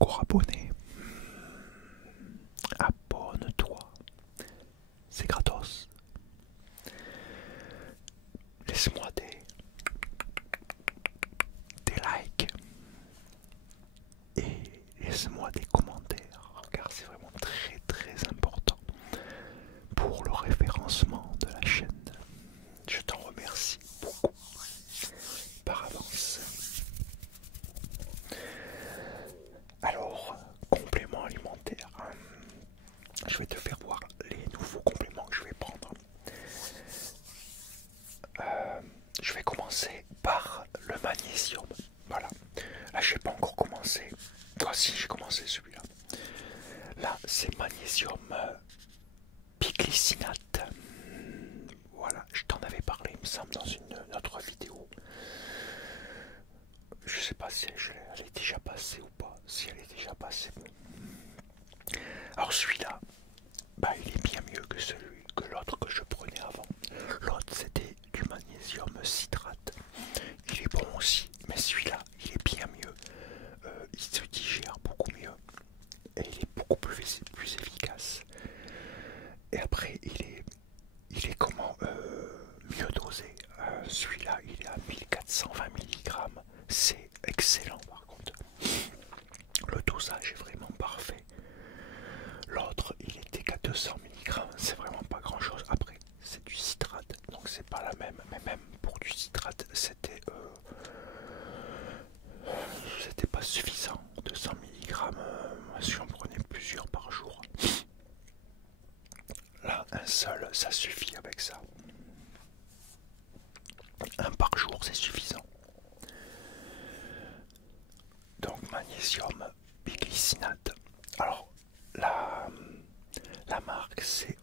encore abonné, abonne-toi, c'est gratos. Laisse-moi des likes et laisse-moi des commentaires, car c'est vraiment très très important pour le référencement de la chaîne. Je t'en remercie beaucoup par avance. Alors, complément alimentaire. Je vais te faire voir les nouveaux compléments que je vais prendre. Je vais commencer par le magnésium. Voilà. Là, je n'ai pas encore commencé. Toi, si, j'ai commencé celui-là. Là, c'est magnésium biglycinate. Voilà, je t'en avais parlé, il me semble, dans une autre vidéo. Je sais pas si elle est déjà passée ou pas. Si elle est déjà passée, bon. Alors celui-là, bah, il est bien mieux que celui que l'autre que je prenais avant. L'autre, c'était du magnésium citrate. Il est bon aussi, mais celui-là, il est bien mieux. Il se digère beaucoup mieux et il est beaucoup plus efficace. Et après, il est comment mieux dosé. Celui-là, il est à 1420 mg. C'est excellent par contre. Le dosage est vraiment parfait. L'autre, il était qu'à 200 mg. C'est vraiment pas grand chose. Après, c'est du citrate, donc c'est pas la même. Mais même pour du citrate, c'était pas suffisant. 200 mg, si on prenait plusieurs par jour. Là, un seul, ça suffit avec ça. Un par jour, c'est suffisant. Donc, magnésium biglycinate. Alors, la marque, c'est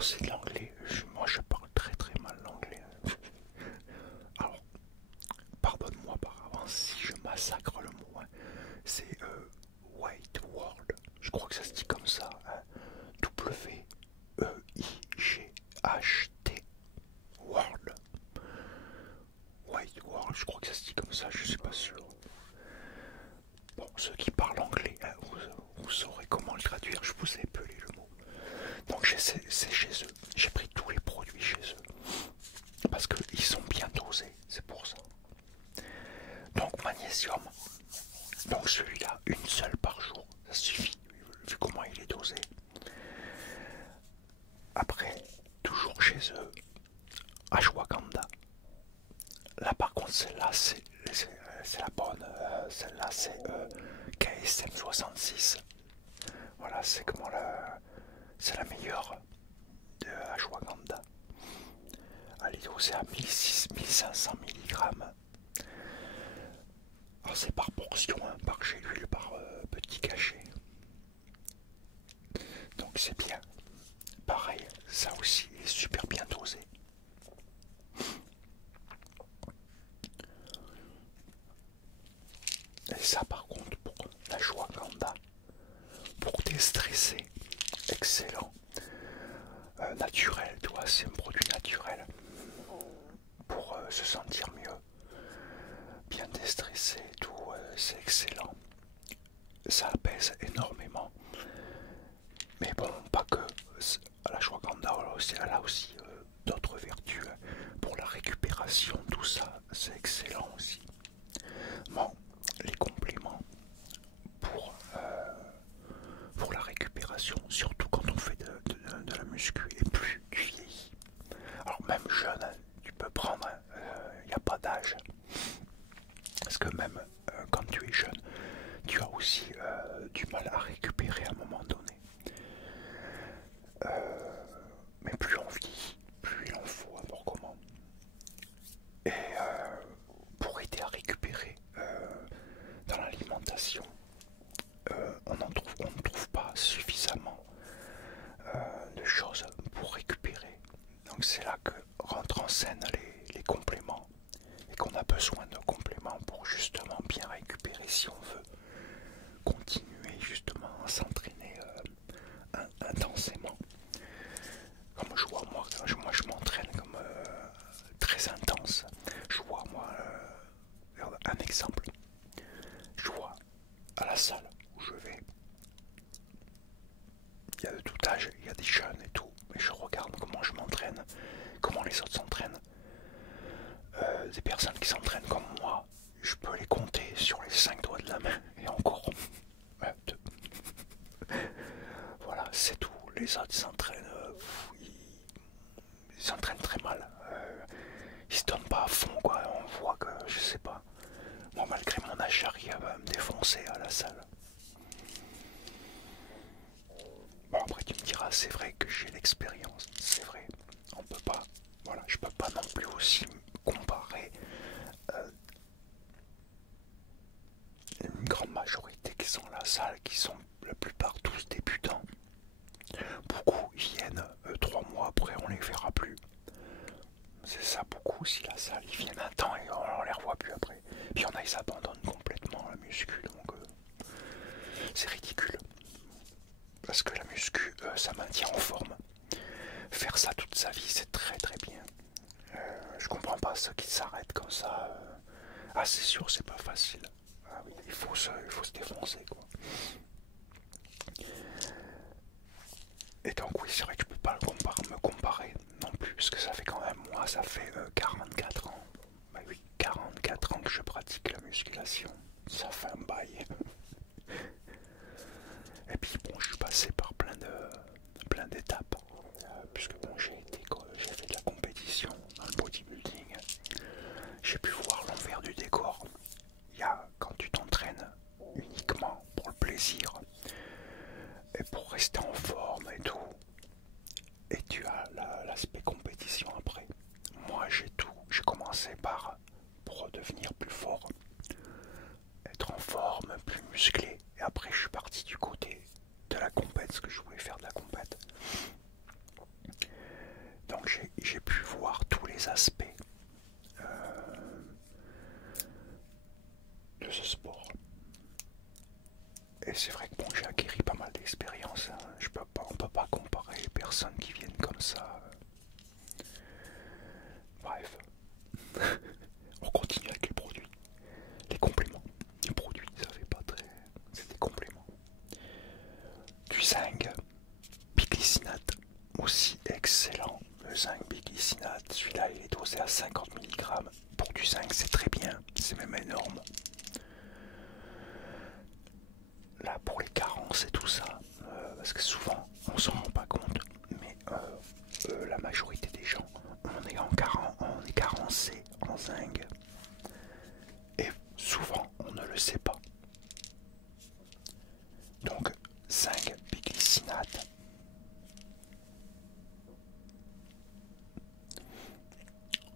c'est de l'anglais. Moi, je parle très très mal l'anglais. Alors, pardonne-moi par avance si je massacre le mot. Hein. C'est White World. Je crois que ça se dit comme ça. Hein. W-E-I-G-H-T World. White World, je crois que ça se dit comme ça, je suis pas sûr. Bon, ceux qui parlent anglais, hein, vous saurez comment le traduire, je vous ai appelé le mot. Donc c'est chez eux, j'ai pris tous les produits chez eux. Parce qu'ils sont bien dosés, c'est pour ça. Donc magnésium. Donc celui-là, une seule par jour, ça suffit, vu comment il est dosé. Après, toujours chez eux, ashwagandha. Là par contre, celle-là, c'est la bonne. Celle-là, c'est KSM 66. Voilà, c'est comment c'est la meilleure de ashwagandha. Elle est dosée à 1500 mg. Alors c'est par portion, hein, par gélule, par petit cachet. Donc c'est bien. Pareil, ça aussi est super bien dosé. Et ça par contre pour l'ashwagandha, pour déstresser, excellent. Naturel, tu vois, c'est un produit naturel. Pour se sentir mieux, bien déstressé, tout, c'est excellent. Ça apaise énormément. Mais bon, pas que. L'ashwagandha, elle a aussi d'autres vertus pour la récupération, tout ça, c'est excellent aussi. Bon, les compléments pour la récupération, surtout quand on fait de la muscu, et plus tu vieillis. Alors même jeune, hein, tu peux prendre, il n'y a pas d'âge. Parce que même quand tu es jeune, tu as aussi du mal à récupérer à un moment donné. Mais plus on vieillit, plus il en faut, pour comment. Et pour aider à récupérer dans l'alimentation, on ne trouve pas suffisamment de choses pour récupérer. Donc c'est là que rentrent en scène les compléments et qu'on a besoin de compléments pour justement bien récupérer si on veut continuer justement à s'entraîner intensément. Comme je vois moi je m'entraîne comme très intense. Je vois moi, un exemple, je vois à la salle, je sais pas. Moi, malgré mon âge, j'arrive à me défoncer à la salle. Bon, après, tu me diras, c'est vrai que j'ai l'expérience. C'est vrai. On peut pas. Voilà, je peux pas non plus aussi comparer une grande majorité qui sont à la salle, qui sont la plupart tous débutants. Beaucoup viennent 3 mois après, on les verra plus. C'est ça, beaucoup. Si la salle, ils viennent un temps et on les revoit plus après. Puis il y en a, ils abandonnent complètement la muscu, donc c'est ridicule. Parce que la muscu, ça maintient en forme. Faire ça toute sa vie, c'est très très bien. Je comprends pas ceux qui s'arrêtent comme ça. Ah, c'est sûr, c'est pas facile. Ah oui, il faut se défoncer, quoi. Et donc oui, c'est vrai que je peux pas me comparer non plus, parce que ça fait quand même, moi, ça fait 44 ans. Bah oui, 44 ans que je pratique la musculation. Ça fait un bail. Et puis bon, je suis passé par plein d'étapes, puisque bon, j'ai fait de la compétition dans le bodybuilding. J'ai pu voir l'envers du décor. Il y a quand tu t'entraînes uniquement pour le plaisir et pour rester en forme et tout, et tu as l'aspect compétition après. Moi, j'ai commencé pour devenir plus fort, être en forme, plus musclé, et après je suis parti du côté de la compète, parce que je voulais faire de la compète. Donc j'ai pu voir tous les aspects de ce sport. Et c'est vrai que bon, j'ai acquis pas mal d'expérience. Hein. On peut pas comparer les personnes qui viennent comme ça. Bref. On continue avec les produits. Les compléments. Les produits, ça fait pas très... C'est des compléments. Du zinc, biglycinate, aussi excellent. Le zinc biglycinate, celui-là il est dosé à 50 mg. Pour du zinc, c'est très bien, c'est même énorme. Là, pour les carences et tout ça, parce que souvent on s'en rend pas compte, mais la majorité des gens, on est carencé en zinc. Et souvent, on ne le sait pas. Donc, zinc biglycinate.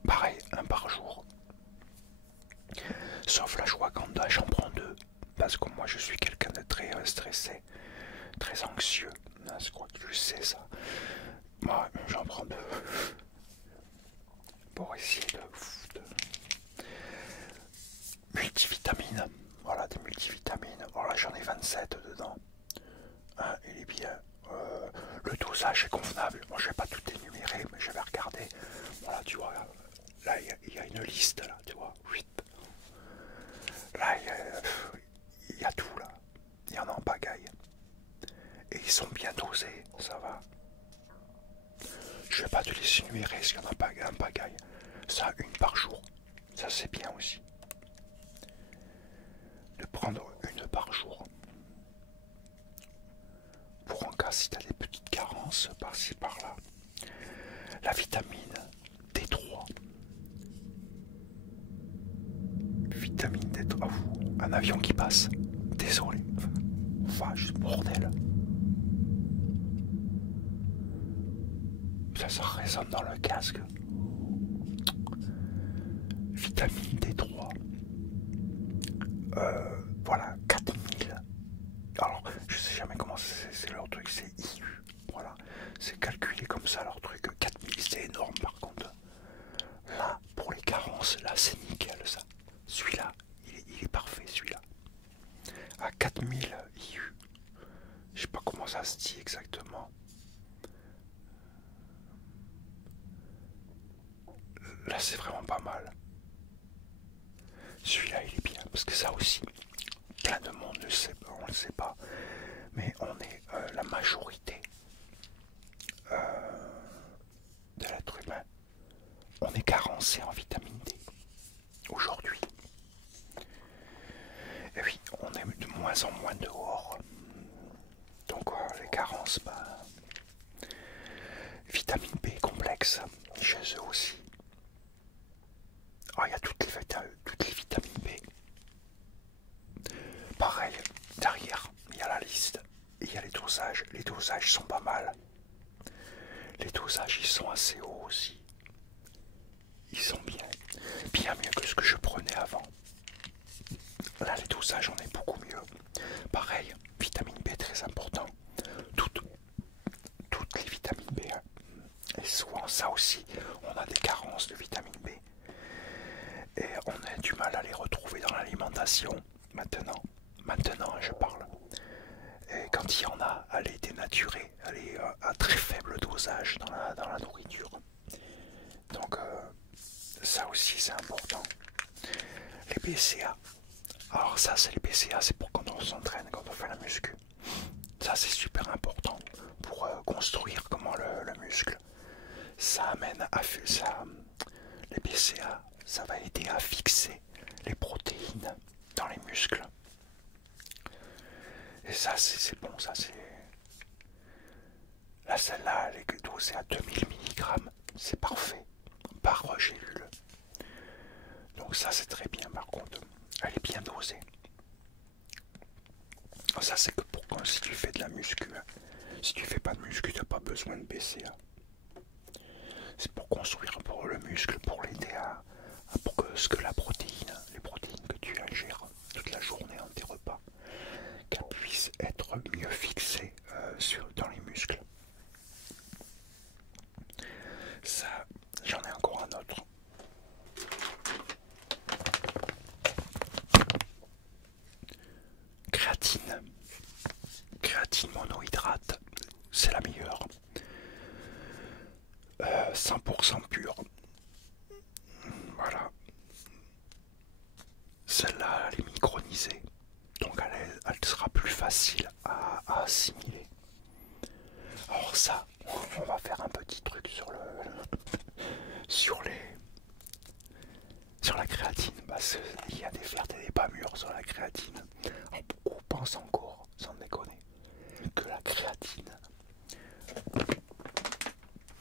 Pareil, un par jour. Sauf la ashwagandha, j'en prends 2. Parce que moi, je suis quelqu'un de très stressé, très anxieux. Je crois que tu sais ça. Moi, j'en prends 2. Pour essayer de... Multivitamines. Voilà, des multivitamines. Voilà, j'en ai 27 dedans. Hein, il est bien. Le dosage est convenable. Moi, je vais pas tout énumérer, mais je vais regarder. Voilà, tu vois, là, il y a une liste, là, tu vois. 8. Là, il y a tout, là. Il y en a en pagaille. Et ils sont bien dosés, ça va. Je vais pas te les énumérer, s'il y en a en pagaille. Ça, une par jour. Ça, c'est bien aussi. De prendre une par jour. Pour en cas si tu as des petites carences par-ci par-là. La vitamine D3. Vitamine D3. Oh, un avion qui passe. Désolé. Vache, bordel. Ça résonne dans le casque. Vitamine D3. Voilà, 4000. Alors, je sais jamais comment c'est leur truc, c'est IU. Voilà, c'est calculé comme ça leur truc. 4000, c'est énorme par contre. Là, pour les carences, là c'est nickel ça. Celui-là, il est parfait celui-là. À 4000 IU. Je sais pas comment ça se dit exactement. Là c'est vraiment pas mal. Celui-là il est bien, parce que ça aussi, plein de monde ne sait pas, on ne le sait pas. Mais on est la majorité de l'être humain. On est carencé en vitamine D aujourd'hui. Et oui, on est de moins en moins dehors. Donc les carences, vitamine B complexe, chez eux aussi. Ah, il y a toutes les dosages sont pas mal. Les dosages ils sont assez hauts aussi. Ils sont bien mieux que ce que je prenais avant. Là les dosages on est beaucoup mieux. Pareil, vitamine B très important. Toutes les vitamines B. Hein. Et souvent ça aussi, on a des carences de vitamine B. Et on a du mal à les retrouver dans l'alimentation. Maintenant je parle. Et quand il y en a, elle est dénaturée, elle est à très faible dosage dans la nourriture. Donc ça aussi c'est important. Les BCA. Alors ça c'est les BCA, c'est pour quand on s'entraîne, quand on fait la muscu. Ça c'est super important pour construire comment le muscle. Ça amène à ça, les BCA, ça va aider à fixer les protéines dans les muscles. Et ça c'est bon, ça c'est... Là celle-là elle est dosée à 2000 mg, c'est parfait, par gélule. Donc ça c'est très bien par contre, elle est bien dosée. Ça c'est que pour quand si tu fais de la muscu, si tu fais pas de muscu tu n'as pas besoin de BCA. C'est pour construire pour le muscle, pour l'aider pour que les protéines que tu ingères toute la journée dans tes repas, qu'elles puissent être mieux fixées dans les muscles. Ça, j'en ai encore un autre. Créatine monohydrate, c'est la meilleure. 100% pure. Voilà. Celle-là, elle est micronisée. Donc elle sera plus facile à assimiler. Alors ça, on va faire un petit truc sur la créatine. Parce qu'il y a des vertes et des pas mûres sur la créatine. Alors, beaucoup pensent encore, sans déconner, que la créatine,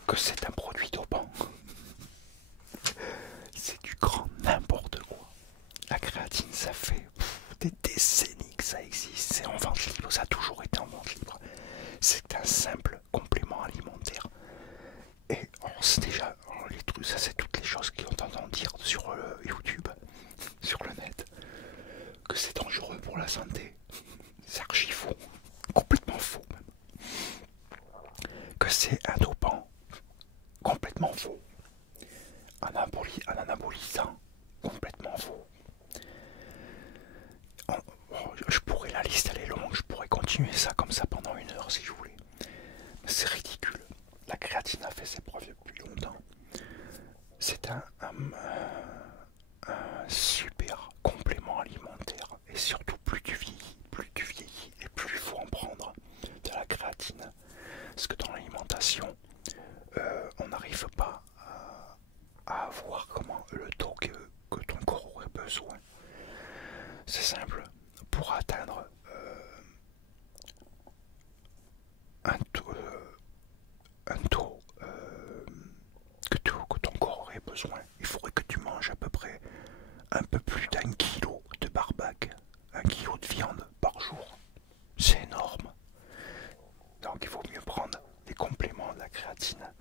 que c'est un produit dopant. C'est du grand n'importe quoi. La créatine, ça fait des décennies que ça existe. C'est en vente libre, ça a toujours été en vente libre. C'est un simple complément alimentaire. Et c'est déjà les trucs, ça c'est toutes les choses qu'on entend dire sur YouTube, sur le net, que c'est dangereux pour la santé. C'est archi faux, complètement faux même. Que c'est un dopant, complètement faux. Un anabolisant, complètement faux. Je pourrais, la liste elle est longue, je pourrais continuer ça comme ça pendant 1 heure si je voulais. Mais c'est ridicule. La créatine a fait ses preuves depuis longtemps. C'est un super complément alimentaire. Et surtout plus tu vieillis et plus il faut en prendre de la créatine. Parce que dans l'alimentation, on n'arrive pas à avoir le taux que ton corps aurait besoin. C'est simple, pour atteindre un taux que ton corps aurait besoin, il faudrait que tu manges à peu près un peu plus d'1 kilo de barbac, 1 kilo de viande par jour. C'est énorme. Donc il vaut mieux prendre des compléments de la créatine.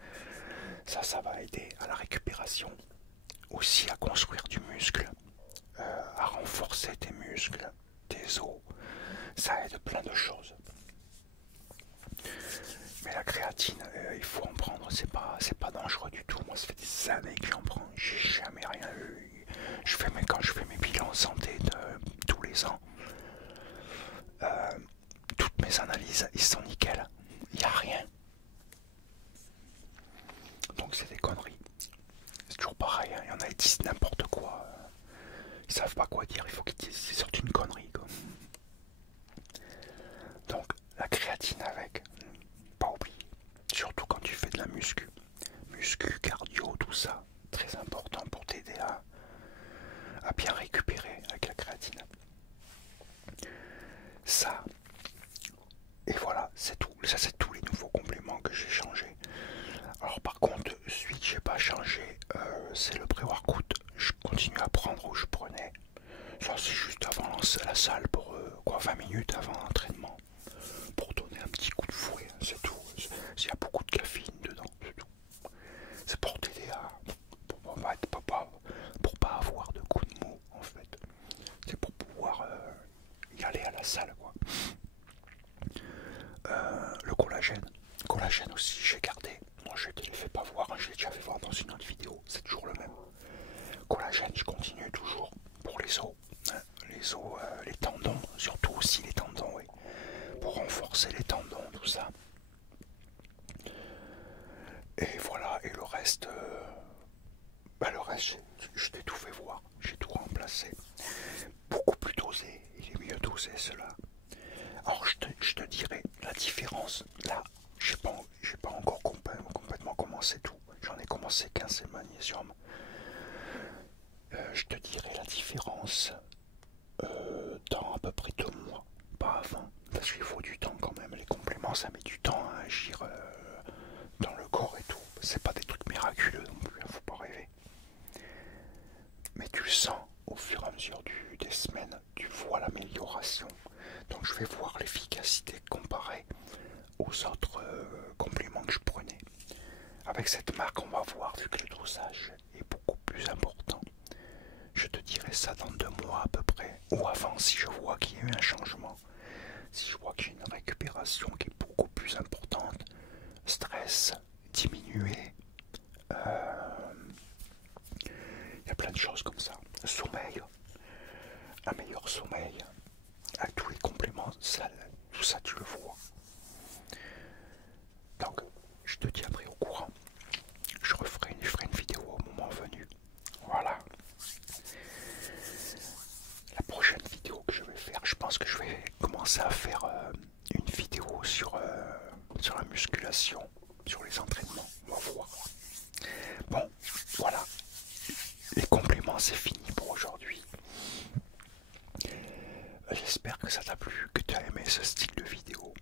Ça va aider à la récupération, aussi à construire du muscle, à renforcer tes muscles, tes os. Ça aide plein de choses. Mais la créatine, il faut en prendre, c'est pas dangereux du tout. Moi ça fait des années que j'en prends, j'ai jamais rien eu. Quand je fais mes bilans santé de tous les ans, toutes mes analyses ils sont nickel, il n'y a rien. Donc c'est des conneries. C'est toujours pareil, hein. Il y en a qui disent n'importe quoi. Ils savent pas quoi dire, il faut qu'ils disent c'est surtout une connerie quoi. Donc la créatine avec, pas oublier. Surtout quand tu fais de la muscu, cardio, tout ça, très important pour t'aider à bien récupérer avec la créatine. Ça, et voilà, c'est tout. Ça c'est tous les nouveaux compléments que j'ai changé. Alors par contre, celui que j'ai pas changé, c'est le pré-workout. Je continue à prendre où je prenais. Ça c'est juste avant la salle pour 20 minutes avant l'entraînement. Pour donner un petit coup de fouet, il y a beaucoup de caféine dedans, c'est tout. C'est pour t'aider à... pour pas avoir de coups de mou, en fait. C'est pour pouvoir y aller à la salle, quoi. Le collagène. Collagène aussi, j'ai gardé. Moi, je te les fais pas voir, hein, je l'ai déjà fait voir dans une autre vidéo. C'est toujours le même. Collagène, je continue toujours pour les os. Hein, les os, les tendons, surtout aussi les tendons, oui. Pour renforcer les tendons, tout ça. Et voilà, et le reste, le reste, je t'ai tout fait voir, j'ai tout remplacé. Beaucoup plus dosé, il est mieux dosé cela. Alors je te dirai la différence, là, j'ai pas encore complètement commencé tout. J'en ai commencé qu'un, c'est le magnésium. Je te dirai la différence dans à peu près 2 mois, pas avant. Parce qu'il faut du temps quand même, les compléments ça met du temps à agir dans le corps et tout. C'est pas des trucs miraculeux non plus, faut pas rêver. Mais tu le sens au fur et à mesure des semaines, tu vois l'amélioration. Donc je vais voir l'efficacité comparée aux autres compléments que je prenais. Avec cette marque, on va voir, vu que le dosage est beaucoup plus important. Je te dirai ça dans 2 mois à peu près, ou avant si je vois qu'il y a eu un changement. Si je vois qu'il y a une récupération qui est beaucoup plus importante, stress diminué, il y a plein de choses comme ça. Sommeil, un meilleur sommeil, avec tous les compléments, ça, tout ça tu le vois. Donc, je te tiendrai au courant. Je ferai une vidéo au moment venu. Voilà. La prochaine vidéo que je vais faire, je pense que je vais commencer à faire une vidéo sur la musculation, sur les entraînements. On va voir. Bon, voilà. Les compléments, c'est fini pour aujourd'hui. J'espère que ça t'a plu, que tu as aimé ce style de vidéo.